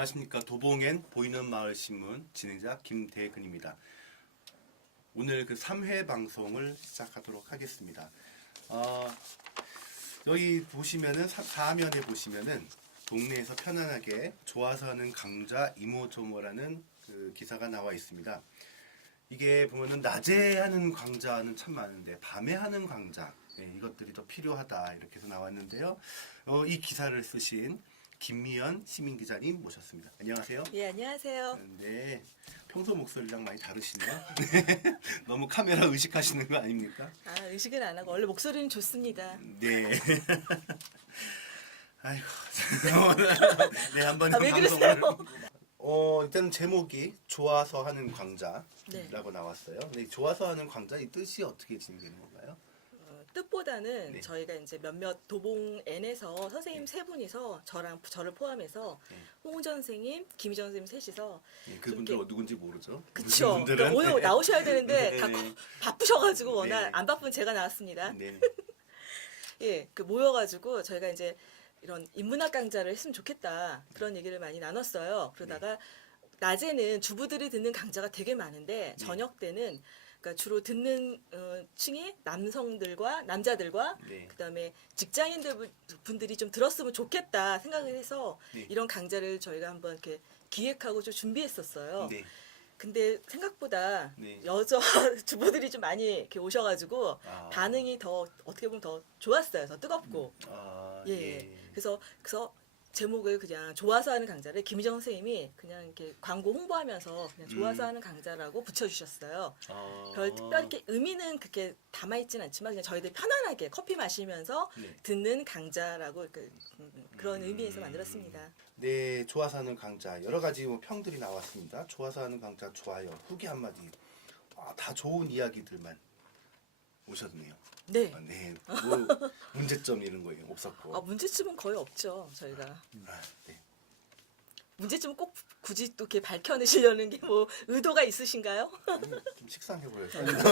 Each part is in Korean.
안녕하십니까. 도봉엔 보이는 마을 신문 진행자 김대근입니다. 오늘 그 3회 방송을 시작하도록 하겠습니다. 여기 보시면은 사면에 보시면은 동네에서 편안하게 좋아서 하는 강좌 이모저모라는 그 기사가 나와 있습니다. 이게 보면은 낮에 하는 강좌는 참 많은데 밤에 하는 강좌, 이것들이 더 필요하다 이렇게 해서 나왔는데요. 이 기사를 쓰신 김미연 시민기자님 모셨습니다. 안녕하세요. 예, 안녕하세요. 네, 평소 목소리랑 많이 다르시네요. 네, 너무 카메라 의식하시는 거 아닙니까? 아, 의식은 안 하고 원래 목소리는 좋습니다. 네. 아이고, 네, 한번 왜 방송을. 일단 제목이 좋아서 하는 강좌라고 네. 나왔어요. 근데 좋아서 하는 강좌 이 뜻이 어떻게 진행되는 건가요? 뜻보다는 네. 저희가 이제 몇몇 도봉N에서 선생님 세 분이서 저를 포함해서 네. 홍은전 선생님, 김희정 선생님 셋이서 그분들 이렇게- 누군지 모르죠. 그쵸. 그분들은? 그러니까 오늘 네. 나오셔야 되는데 다 네. 바쁘셔가지고 워낙 네. 안 바쁜 제가 나왔습니다. 네. 예, 그 모여가지고 저희가 이제 이런 인문학 강좌를 했으면 좋겠다 그런 얘기를 많이 나눴어요. 그러다가 낮에는 주부들이 듣는 강좌가 되게 많은데 저녁 때는 그러니까 주로 듣는 층이 남자들과 네. 그다음에 직장인들 분들이 좀 들었으면 좋겠다 생각을 해서 네. 이런 강좌를 저희가 한번 이렇게 기획하고 좀 준비했었어요. 네. 근데 생각보다 네. 여자 주부들이 좀 많이 이렇게 오셔가지고 아. 반응이 더 어떻게 보면 더 좋았어요. 더 뜨겁고. 예. 그래서 제목을 그냥 좋아서 하는 강좌를 김희정 선생님이 그냥 이렇게 광고 홍보하면서 그냥 좋아서 하는 강좌라고 붙여주셨어요. 별 특별히 의미는 그렇게 담아있진 않지만 그냥 저희들 편안하게 커피 마시면서 네. 듣는 강좌라고 그런 의미에서 만들었습니다. 네, 좋아서 하는 강좌 여러 가지 평들이 나왔습니다. 좋아서 하는 강좌 좋아요. 후기 한마디. 다 좋은 이야기들만 오셨네요. 네. 네. 문제점 이런 거 없었고. 문제점은 거의 없죠, 저희가. 네. 문제점 꼭 굳이 또 이렇게 밝혀내시려는 게 뭐 의도가 있으신가요? 좀 식상해 보여요.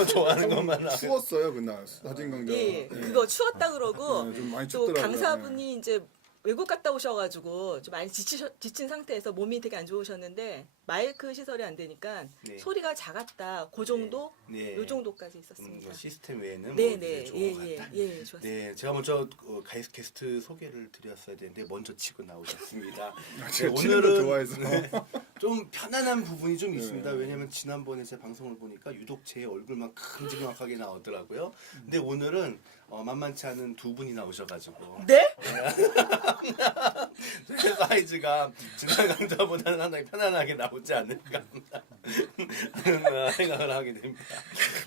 좋아하는 것만 하고. 추웠어요 그날 사진 강좌. 예, 그거 추웠다 그러고 네, 좀 많이 또 춥더라고요. 강사분이 이제 외국 갔다 오셔가지고 좀 많이 지친 상태에서 몸이 되게 안 좋으셨는데 마이크 시설이 안 되니까 네. 소리가 작았다. 그 정도, 네. 요 정도까지 있었습니다. 시스템 외에는 네네, 좋아갔다. 예, 좋았습니다. 네, 제가 먼저 게스트 소개를 드렸어야 되는데 먼저 치고 나오셨습니다. 제가 치는 거 좋아해서. 좀 편안한 부분이 좀 있습니다. 왜냐면 지난번에 제 방송을 보니까 유독 제 얼굴만 큼지막하게 나오더라고요. 근데 오늘은 만만치 않은 두 분이 나오셔가지고 네? 사이즈가 지난 강좌보다는 상당히 편안하게 나오지 않을까 하는 생각을 하게 됩니다.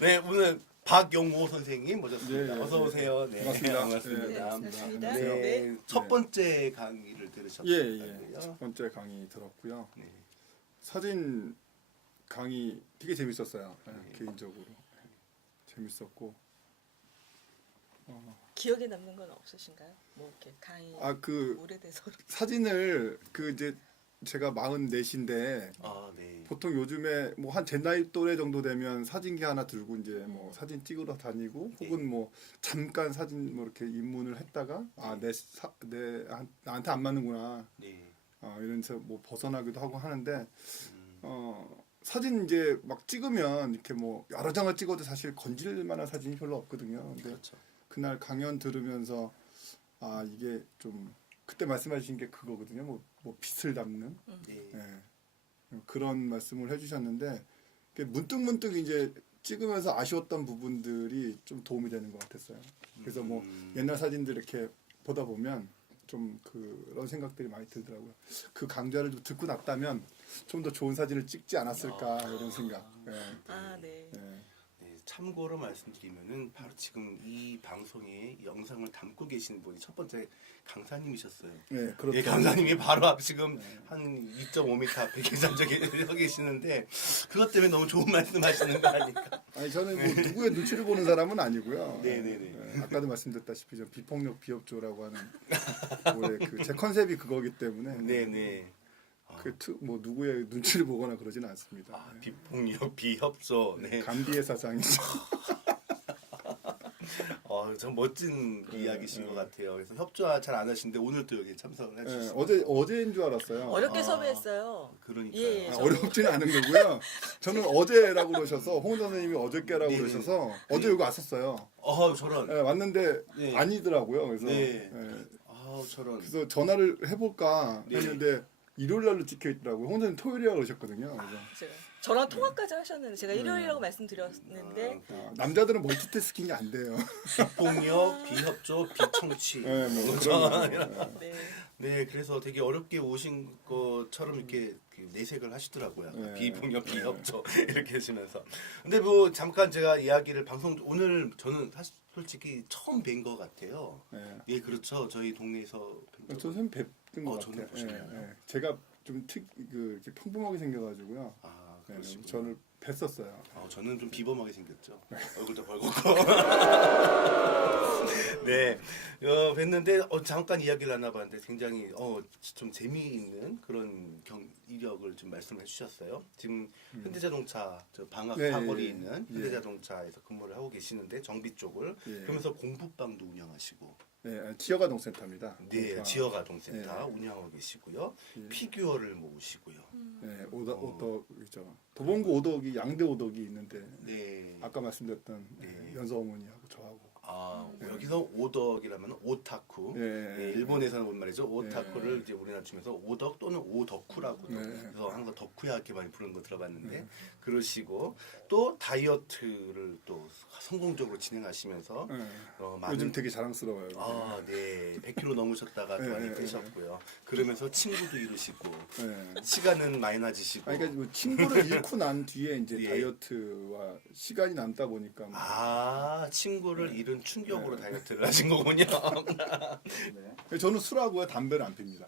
네, 오늘 박용호 선생님 모셨습니다. 네, 네, 어서 오세요. 네, 반갑습니다. 반갑습니다. 네, 반갑습니다. 네, 네. 첫 번째 강의를 들으셨다고요? 예. 첫 번째 강의 들었고요. 네. 사진 강의 되게 재밌었어요. 개인적으로 재밌었고. 기억에 남는 건 없으신가요? 뭐 이렇게 강의 오래돼서 사진을 이제 제가 44인데 네. 보통 요즘에 뭐 한 제 나이 또래 정도 되면 사진기 하나 들고 이제 뭐 사진 찍으러 다니고 혹은 뭐 잠깐 사진 뭐 이렇게 입문을 했다가 나한테 안 맞는구나. 네. 이러면서 뭐 벗어나기도 하고 하는데 사진 이제 막 찍으면 이렇게 뭐 여러 장을 찍어도 사실 건질 만한 사진이 별로 없거든요. 근데 그렇죠. 그날 강연 들으면서 이게 좀 그때 말씀하신 게 그거거든요. 뭐 빛을 담는 네. 그런 말씀을 해주셨는데 문득 이제 찍으면서 아쉬웠던 부분들이 좀 도움이 되는 것 같았어요. 그래서 뭐 옛날 사진들 이렇게 보다 보면 좀 그런 생각들이 많이 들더라고요. 그 강좌를 좀 듣고 났다면 좀 더 좋은 사진을 찍지 않았을까 이런 생각. 네. 네, 참고로 말씀드리면은 바로 지금 이 방송에 영상을 담고 계신 분이 첫 번째 강사님이셨어요. 네, 그렇죠. 예, 강사님이 바로 앞 지금 한 2.5m 앞에 서 계시는데 그것 때문에 너무 좋은 말씀하시는 거 아닐까? 아니 저는 뭐 누구의 눈치를 보는 사람은 아니고요. 네네네. 아까도 말씀드렸다시피 좀 비폭력 비협조라고 하는 올해 제 컨셉이 그거기 때문에 네네. 뭐 누구의 눈치를 보거나 그러지는 않습니다. 비폭력 비협조. 네. 감비의 사상이죠. 참 멋진 이야기신 것 같아요. 그래서 협조 잘 안 하시는데 오늘 또 여기 참석을 네, 해주시고 어제인 줄 알았어요. 어렵게 섭외했어요. 그러니까요. 예, 저- 어렵지는 않은 거고요. 저는 어제라고 그러셔서 홍 선생님이 어저께라고 네, 그러셔서 네. 어제 여기 왔었어요. 저런. 네, 왔는데 네. 아니더라고요. 그래서 네. 네, 저런. 그래서 전화를 해볼까 네. 했는데 일요일 날로 찍혀 있더라고요. 홍 선생님 토요일이라고 그러셨거든요. 그래서 제가 저랑 통화까지 하셨는데 제가 일요일이라고 말씀드렸는데 남자들은 멀티태스킹이 안 돼요. 비폭력, 비협조, 비청취. 네, 뭐 그런 그런 상황이라. 거. 네. 네, 그래서 되게 어렵게 오신 것처럼 이렇게 내색을 하시더라고요. 네. 비폭력, 비협조 이렇게 하시면서. 근데 뭐 잠깐 제가 이야기를 오늘 저는 사실 솔직히 처음 뵌 것 같아요. 네. 예, 그렇죠. 저희 동네에서 뵌 적. 선생님 뵙는 것 저는 같아요. 보셨나요? 제가 좀 이렇게 평범하게 생겨가지고 네, 그러시구나. 저를 뵀었어요. 저는 좀 비범하게 생겼죠. 얼굴도 벌겋고. 네, 뵀는데 잠깐 이야기를 나눠봤는데 굉장히 좀 재미있는 그런 이력을 좀 말씀해 주셨어요. 지금 현대자동차 저 방학 네, 사거리에 예, 있는 예. 현대자동차에서 근무를 하고 계시는데 정비 쪽을 예. 그러면서 공부방도 운영하시고 네, 지역아동센터입니다. 네, 아, 지역아동센터 예. 운영하고 계시고요. 예. 피규어를 모으시고요. 네, 오덕 있죠. 도봉구 오덕이 양대 오덕이 있는데 네. 아까 말씀드렸던 네. 연서 어머니하고 저하고 여기서 오덕이라면 오타쿠. 예. 네, 일본에서는 본 말이죠. 오타쿠를 이제 우리나라 중에서 오덕 또는 오덕후라고 네. 그래서 항상 덕후야 이렇게 많이 부르는 거 들어봤는데 그러시고 또 다이어트를 또 성공적으로 진행하시면서 네. 많은 요즘 되게 자랑스러워요. 네, 100kg 넘으셨다가 또 네, 많이 네, 빼셨고요. 그러면서 친구도 이루시고 네. 시간은 많아지시고. 그러니까 뭐 친구를 잃고 난 뒤에 이제 예. 다이어트와 시간이 남다 보니까 뭐. 친구를 잃은 충격으로 다이어트를 하신 거군요. 네. 저는 술하고 담배를 안 핍니다.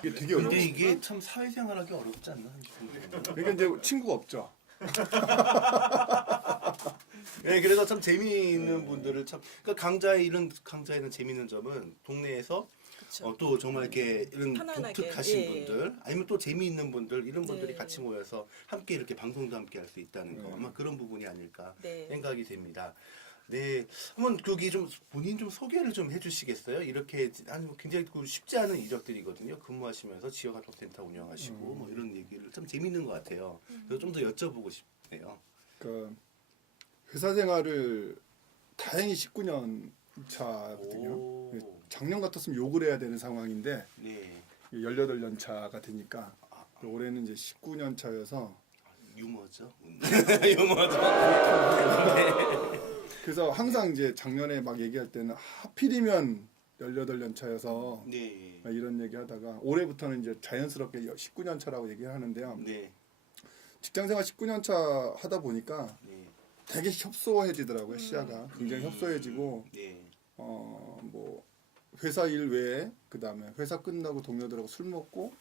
이게 되게 어려워요. 근데 이게 참 사회생활하기 어렵지 않나? 그러니까 이제 친구가 없죠. 네, 그래서 참 재미있는 분들을 그러니까 강자에는 재미있는 점은 동네에서 그렇죠. 또 정말 이렇게 이런 편안하게, 독특하신 예. 분들 아니면 또 재미있는 분들 이런 분들이 네. 같이 모여서 함께 이렇게 방송도 함께 할 수 있다는 거 아마 그런 부분이 아닐까 네. 생각이 됩니다. 네, 한번 거기 좀 본인 좀 소개를 좀 해주시겠어요? 이렇게 굉장히 쉽지 않은 이력들이거든요. 근무하시면서 지역아동센터 운영하시고 뭐 이런 얘기를 참 재밌는 것 같아요. 그래서 좀 더 여쭤보고 싶네요. 그러니까 회사 생활을 다행히 19년 차거든요. 오. 작년 같았으면 욕을 해야 되는 상황인데 네, 18년 차가 되니까 올해는 이제 19년 차여서 유머죠. 유머죠. 그래서 항상 이제 작년에 막 얘기할 때는 하필이면 18년 차여서 네, 막 이런 얘기 하다가 올해부터는 이제 자연스럽게 19년 차라고 얘기를 하는데요. 네, 직장생활 19년 차 하다 보니까 네. 되게 협소해지더라고요. 시야가 굉장히 협소해지고 네, 뭐 회사 일 외에 그 다음에 회사 끝나고 동료들하고 술 먹고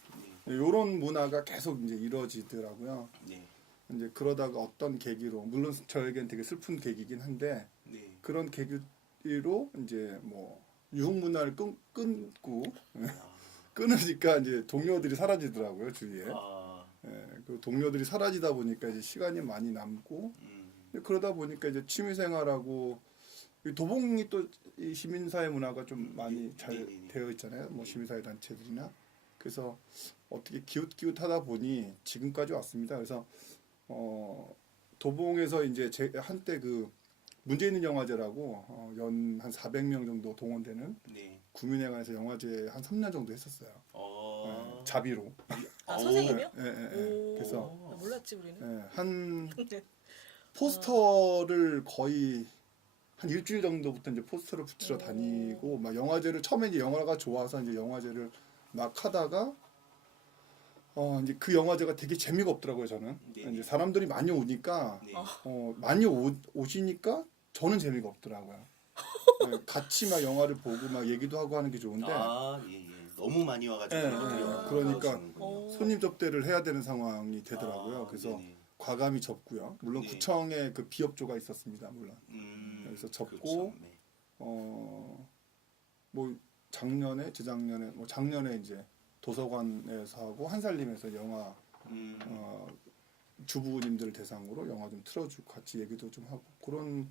이런 문화가 계속 이제 이루어지더라고요. 네, 이제 그러다가 어떤 계기로 물론 저에겐 되게 슬픈 계기긴 한데 네. 그런 계기로 이제 뭐 유흥 문화를 끊고 끊으니까 이제 동료들이 사라지더라고요 주위에. 그 동료들이 사라지다 보니까 이제 시간이 많이 남고 그러다 보니까 이제 취미 생활하고 도봉이 또 이 시민사회 문화가 좀 많이 잘 되어 있잖아요. 뭐 시민사회 단체들이나 그래서 어떻게 기웃기웃하다 보니 지금까지 왔습니다. 그래서 도봉에서 이제 제 한때 그 문제 있는 영화제라고 연 한 400명 정도 동원되는 네. 구민회관에서 영화제 한 3년 정도 했었어요. 네, 자비로. 선생님이요? 예, 예, 예. 그래서 몰랐지 우리는. 한 포스터를 거의 한 일주일 정도부터 이제 포스터를 붙이러 다니고 막 영화제를 처음에 이제 영화가 좋아서 이제 영화제를 막 하다가 이제 그 영화제가 되게 재미가 없더라고요 저는. 네. 이제 사람들이 많이 오니까 네. 많이 오시니까 저는 재미가 없더라고요. 네, 같이 막 영화를 보고 막 얘기도 하고 하는 게 좋은데 예, 예. 너무 많이 와가지고 예, 사람들이 예. 와서 그러니까 그러시는군요. 손님 접대를 해야 되는 상황이 되더라고요. 그래서 네네. 과감히 접고요. 물론 네. 구청에 그 비협조가 있었습니다. 물론. 그래서 접고 그렇죠. 네. 뭐 작년에 재작년에 뭐 작년에 이제 도서관에서 하고 한살림에서 영화 주부님들 대상으로 영화 좀 틀어주고 같이 얘기도 좀 하고 그런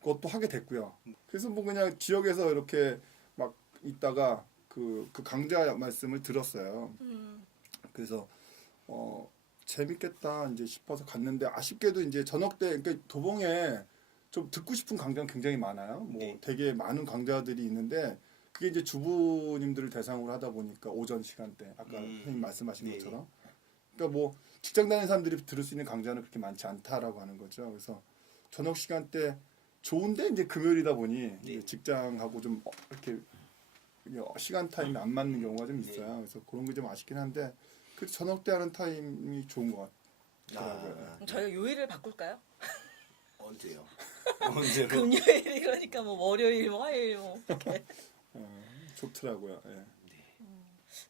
것도 하게 됐고요. 그래서 뭐 그냥 지역에서 이렇게 막 있다가 그 강좌 말씀을 들었어요. 그래서 재밌겠다 이제 싶어서 갔는데 아쉽게도 이제 저녁 때 그러니까 도봉에 좀 듣고 싶은 강좌는 굉장히 많아요. 뭐 네. 되게 많은 강좌들이 있는데 그게 이제 주부님들을 대상으로 하다 보니까 오전 시간대 아까 선생님 말씀하신 네. 것처럼 그러니까 뭐 직장 다니는 사람들이 들을 수 있는 강좌는 그렇게 많지 않다라고 하는 거죠. 그래서 저녁 시간대 좋은데 이제 금요일이다 보니 이제 직장하고 좀 이렇게 시간 타임이 안 맞는 경우가 좀 있어요. 그래서 그런 게 좀 아쉽긴 한데 그 저녁 때 하는 타임이 좋은 것 같더라고요. 그럼 저희가 요일을 바꿀까요? 언제요? 언제로? 금요일이 그러니까 뭐 월요일, 뭐 화요일 뭐 이렇게. 좋더라고요. 예.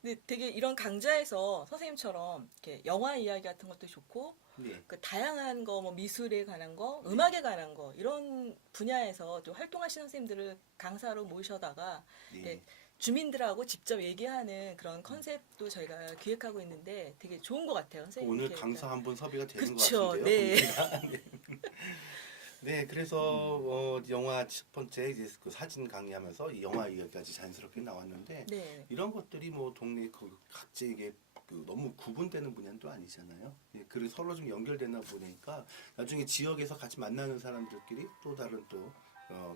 근데 되게 이런 강좌에서 선생님처럼 이렇게 영화 이야기 같은 것도 좋고 네. 그 다양한 거 뭐 미술에 관한 거, 음악에 관한 거 이런 분야에서 좀 활동하시는 선생님들을 강사로 모셔다가 네. 주민들하고 직접 얘기하는 그런 컨셉도 저희가 기획하고 있는데 되게 좋은 것 같아요. 선생님 오늘 이렇게 강사 한 분 섭외가 되는 그쵸, 것 같은데요. 네. 네, 그래서 영화 첫 번째 이제 그 사진 강의하면서 이 영화 이야기까지 자연스럽게 나왔는데 네. 이런 것들이 뭐 동네 그 각지에게 그 너무 구분되는 분야는 또 아니잖아요. 예, 그리고 서로 좀 연결되나 보니까 나중에 지역에서 같이 만나는 사람들끼리 또 다른 또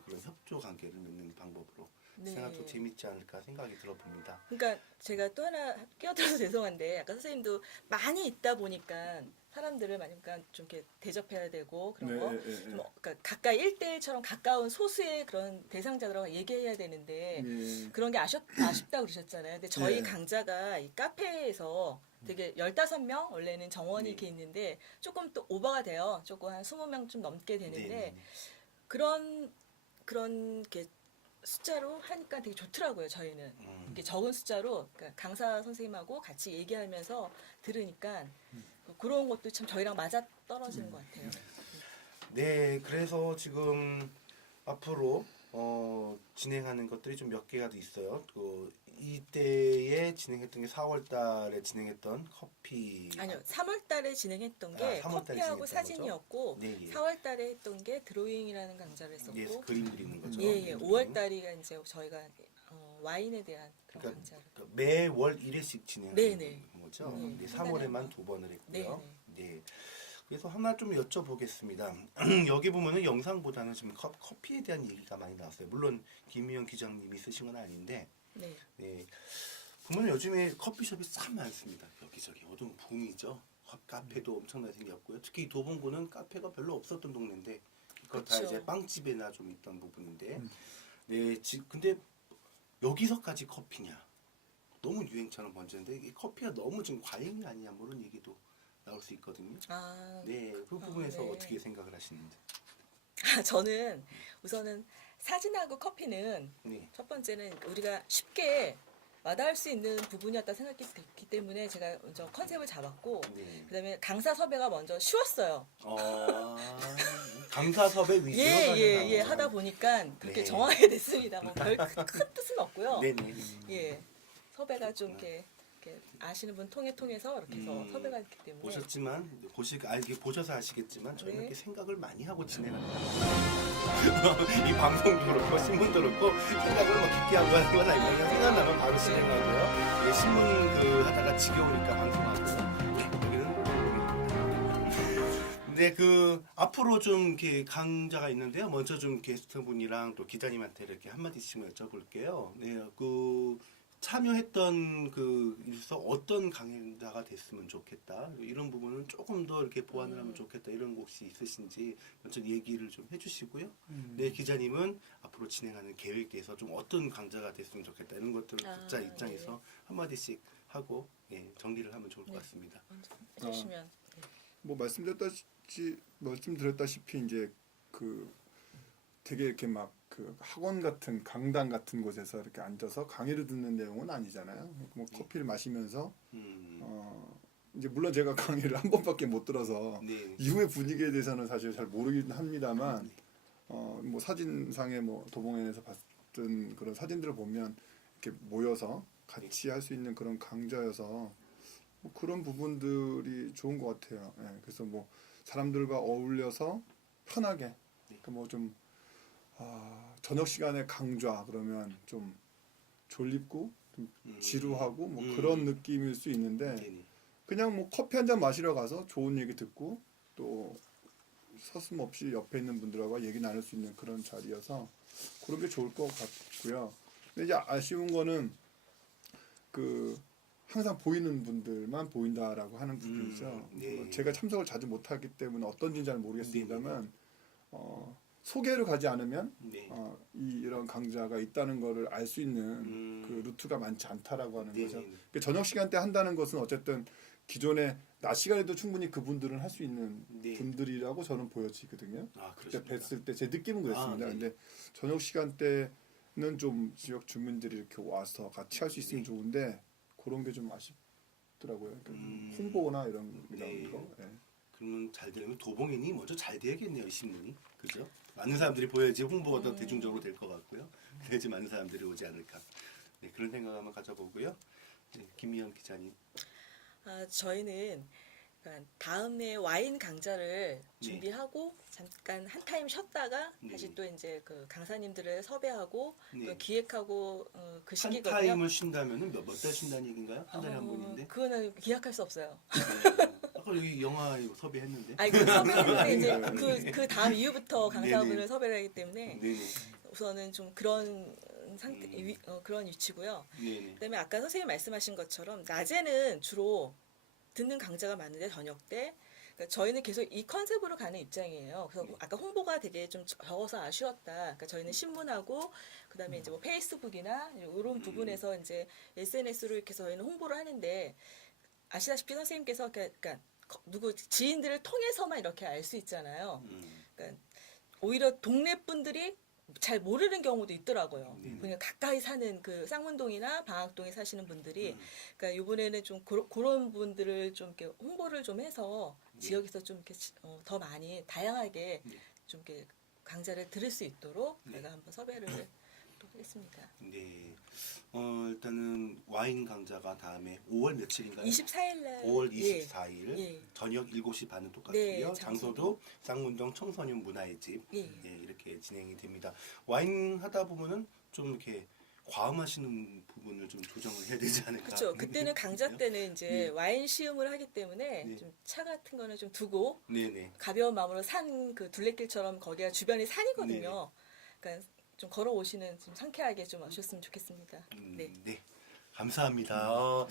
그런 협조 관계를 맺는 방법으로 네. 생각도 재밌지 않을까 생각이 들어봅니다. 그러니까 제가 또 하나 끼어들어서 죄송한데 아까 선생님도 많이 있다 보니까 사람들을 많으니까 좀 이렇게 대접해야 되고 그런 거 뭐, 그러니까 가까이 1대1처럼 가까운 소수의 그런 대상자들하고 얘기해야 되는데 그런 게 아쉽다고 그러셨잖아요. 근데 저희 네. 강좌가 이 카페에서 되게 15명 원래는 정원이 이렇게 있는데 조금 또 오버가 돼요. 조금 한 20명 좀 넘게 되는데 네. 그런 이렇게 숫자로 하니까 되게 좋더라고요. 저희는 이게 적은 숫자로 그러니까 강사 선생님하고 같이 얘기하면서 들으니까 그런 것도 참 저희랑 맞아 떨어지는 것 같아요. 네, 그래서 지금 앞으로 진행하는 것들이 좀 몇 개가 더 있어요. 그 이때에 진행했던 게 4월 달에 진행했던 커피. 아니요, 3월 달에 진행했던 게 3월 달에 커피하고 진행했던 사진이었고 네, 예. 4월 달에 했던 게 드로잉이라는 강좌를 했었고 예, 그림 그리는 거죠. 예, 5월 달이가 이제 저희가 와인에 대한 그런 그러니까 강좌를 매월 1회씩 진행하는 네네. 거죠. 네, 네, 한 달에 3월에만 2번을 했고요. 네네. 네. 그래서 하나 좀 여쭤보겠습니다. 여기 보면은 영상보다는 지금 커피에 대한 얘기가 많이 나왔어요. 물론 김미영 기장님이 쓰신 건 아닌데, 네. 네. 보면 요즘에 커피숍이 참 많습니다. 여기저기 어떤 붐이죠. 카페도 엄청나게 생겼고요. 특히 도봉구는 카페가 별로 없었던 동네인데, 그거 다 그쵸. 이제 빵집이나 좀 있던 부분인데, 네. 근데 여기서까지 커피냐? 너무 유행처럼 번지는데 이게 커피가 너무 지금 과잉이 아니냐 뭐 이런 얘기도 나올 수 있거든요. 아, 네, 그 부분에서 네. 어떻게 생각을 하시는지. 저는 우선은 사진하고 커피는 네. 첫 번째는 우리가 쉽게 와닿을 수 있는 부분이었다 생각했기 때문에 제가 먼저 컨셉을 잡았고 네. 그다음에 강사 섭외가 먼저 쉬웠어요. 강사 섭외 위주로 예, 하다 보니까 그렇게 네. 정하게 됐습니다. 뭐 별 큰 뜻은 없고요. 네네. 예, 섭외가 좀 이렇게 아시는 분 통해서 이렇게 해서 섭외가 됐기 때문에 보셨지만 보셔서 아시겠지만 저희는 네. 이렇게 생각을 많이 하고 진행하는 거예요. 이 방송도 그렇고 신문도 그렇고 생각을 뭐 깊게 하고 하는 건 아니고 그냥 생각나면 바로 진행하고요. 예, 신문 하다가 지겨우니까 방송하고. 근데 앞으로 좀 이렇게 강좌가 있는데요. 먼저 좀 게스트분이랑 또 기자님한테 이렇게 한마디씩 여쭤볼게요. 네, 참여했던 일에서 어떤 강연자가 됐으면 좋겠다. 이런 부분은 조금 더 이렇게 보완을 하면 좋겠다. 이런 거 혹시 있으신지 먼저 얘기를 좀 해주시고요. 네, 기자님은 앞으로 진행하는 계획에 대해서 좀 어떤 강좌가 됐으면 좋겠다. 이런 것들을 독자 입장에서 한마디씩 하고 정리를 하면 좋을 것 같습니다. 먼저 해주시면 뭐 말씀드렸다시피 이제 되게 이렇게 막 학원 같은 강당 같은 곳에서 이렇게 앉아서 강의를 듣는 내용은 아니잖아요. 뭐 커피를 마시면서 이제 물론 제가 강의를 한 번밖에 못 들어서 네. 이후의 분위기에 대해서는 사실 잘 모르긴 합니다만 뭐 사진상에 뭐 도봉현에서 봤던 그런 사진들을 보면 이렇게 모여서 같이 할 수 있는 그런 강좌여서 뭐 그런 부분들이 좋은 것 같아요. 예, 그래서 뭐 사람들과 어울려서 편하게 뭐 좀 저녁 시간에 강좌 그러면 좀 졸립고 좀 지루하고 뭐 음. 그런 느낌일 수 있는데 네네. 그냥 뭐 커피 한 잔 마시러 가서 좋은 얘기 듣고 또 서슴없이 옆에 있는 분들하고 얘기 나눌 수 있는 그런 자리여서 그런 게 좋을 것 같고요. 근데 이제 아쉬운 거는 그 항상 보이는 분들만 보인다라고 하는 부분이죠. 네. 제가 참석을 자주 못하기 때문에 어떤지는 잘 모르겠습니다만 소개를 가지 않으면 네. 이런 강좌가 있다는 거를 알 수 있는 그 루트가 많지 않다라고 하는 거죠. 그러니까 저녁 시간대 한다는 것은 어쨌든 기존에 낮 시간에도 충분히 그분들은 할 수 있는 네. 분들이라고 저는 보여지거든요. 그때 그렇습니다. 뵀을 때 제 느낌은 그랬습니다. 네. 근데 저녁 시간대는 좀 지역 주민들이 이렇게 와서 같이 할 수 있으면 네. 좋은데 그런 게 좀 아쉽더라고요. 그러니까 홍보나 이런 네. 거. 예. 그러면 잘 되려면 도봉인이 먼저 잘 돼야겠네요, 이 신문이. 그죠? 많은 사람들이 보여야지 홍보가 더 대중적으로 될 것 같고요. 그래야지 많은 사람들이 오지 않을까. 네, 그런 생각 한번 가져보고요. 네, 김미연 기자님. 저희는 그러니까 다음에 와인 강좌를 네. 준비하고 잠깐 한 타임 쉬었다가 네. 다시 또 이제 그 강사님들을 섭외하고 네. 또 기획하고 그 한 시기거든요. 타임을 쉰다면은 몇 달 쉰다는 얘기인가요? 한 달에 한 번인데. 그거는 기약할 수 없어요. 아까 여기 영화 이거 섭외했는데. 아니 그 섭외는 이제 네. 그 다음 이후부터 강사분을 네네. 섭외를 하기 때문에 네네. 우선은 좀 그런 상태 그런 위치고요. 네네. 그다음에 아까 선생님 말씀하신 것처럼 낮에는 주로 듣는 강좌가 많은데 저녁 때 그러니까 저희는 계속 이 컨셉으로 가는 입장이에요. 그래서 아까 홍보가 되게 좀 적어서 아쉬웠다. 그러니까 저희는 신문하고 그다음에 이제 뭐 페이스북이나 이런 부분에서 이제 SNS로 이렇게 저희는 홍보를 하는데 아시다시피 선생님께서 그러니까 누구 지인들을 통해서만 이렇게 알 수 있잖아요. 그러니까 오히려 동네 분들이 잘 모르는 경우도 있더라고요. 그냥 가까이 사는 그 쌍문동이나 방학동에 사시는 분들이, 그러니까 이번에는 좀 그런 분들을 좀 이렇게 홍보를 좀 해서 지역에서 좀 이렇게 더 많이 다양하게 좀 이렇게 강좌를 들을 수 있도록 제가 한번 섭외를 또 하겠습니다. 네. 일단은 와인 강좌가 다음에 5월 며칠인가요? 24일 날. 5월 24일 예. 저녁 7시 반은 똑같고요. 네, 장소도 쌍문동 청소년 문화의 집. 예. 예, 이렇게 진행이 됩니다. 와인 하다 보면은 좀 이렇게 과음하시는 부분을 좀 조정을 해야 되지 않을까. 그렇죠. 그때는 강좌 때는 이제 네. 와인 시음을 하기 때문에 네. 좀 차 같은 거는 좀 두고 네네. 가벼운 마음으로 산 그 둘레길처럼 거기가 주변이 산이거든요. 그러니까 좀 걸어오시는 좀 상쾌하게 좀 오셨으면 좋겠습니다. 네. 네. 감사합니다.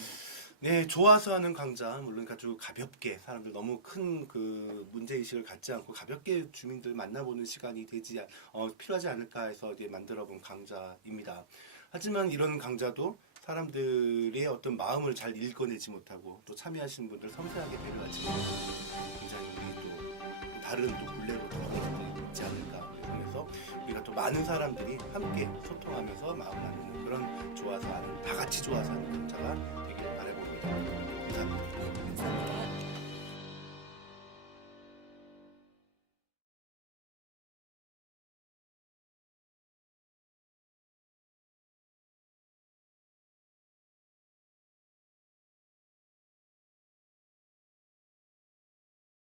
네, 좋아서 하는 강좌 물론 아주 가볍게 사람들 너무 큰 그 문제 의식을 갖지 않고 가볍게 주민들 만나보는 시간이 필요하지 않을까 해서 이제 만들어본 강좌입니다. 하지만 이런 강좌도 사람들의 어떤 마음을 잘 읽어내지 못하고 또 참여하시는 분들 섬세하게 배려하지 못하고 굉장히 우리 또 다른 또 굴레로 돌아가는 분들이 있지 않을까. 그래서 우리가 또 많은 사람들이 함께 소통하면서 마음 나누는 그런 좋아서 하는 다 같이 좋아서 하는 강좌가 되길 바라봅니다. 감사합니다. 감사합니다.